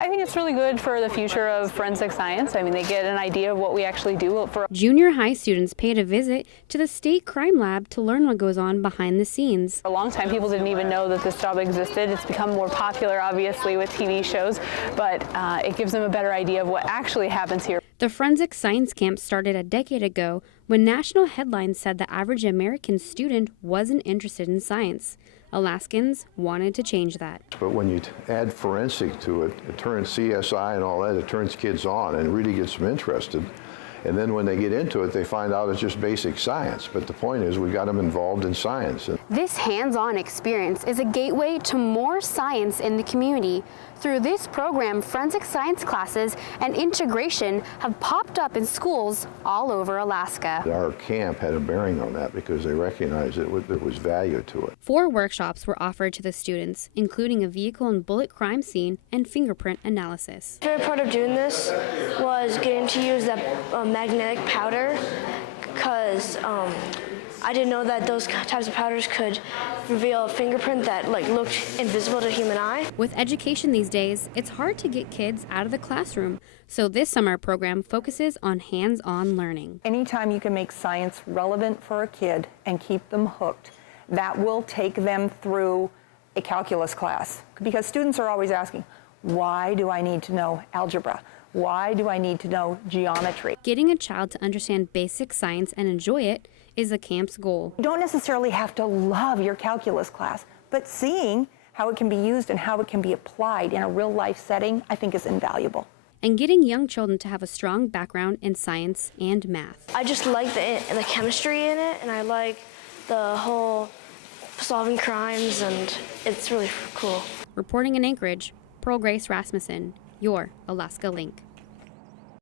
I think it's really good for the future of forensic science. I mean, they get an idea of what we actually do. Junior high students paid a visit to the state crime lab to learn what goes on behind the scenes. For a long time, people didn't even know that this job existed. It's become more popular, obviously, with TV shows, but it gives them a better idea of what actually happens here. The forensic science camp started a decade ago when national headlines said the average American student wasn't interested in science. Alaskans wanted to change that. But when you add forensic to it, it turns CSI and all that, it turns kids on and really gets them interested. And then when they get into it, they find out it's just basic science. But the point is, we got them involved in science. This hands-on experience is a gateway to more science in the community. Through this program, forensic science classes and integration have popped up in schools all over Alaska. Our camp had a bearing on that because they recognized there was value to it. 4 workshops were offered to the students, including a vehicle and bullet crime scene and fingerprint analysis. The favorite part of doing this was getting to use that magnetic powder, because I didn't know that those types of powders could reveal a fingerprint that looked invisible to the human eye. With education these days, it's hard to get kids out of the classroom, so this summer program focuses on hands-on learning. Anytime you can make science relevant for a kid and keep them hooked, that will take them through a calculus class. Because students are always asking, why do I need to know algebra? Why do I need to know geometry? Getting a child to understand basic science and enjoy it is the camp's goal. You don't necessarily have to love your calculus class, but seeing how it can be used and how it can be applied in a real life setting, I think is invaluable. And getting young children to have a strong background in science and math. I just like the chemistry in it, and I like the whole solving crimes, and it's really cool. Reporting in Anchorage, Pearl Grace Rasmussen, your Alaska Link.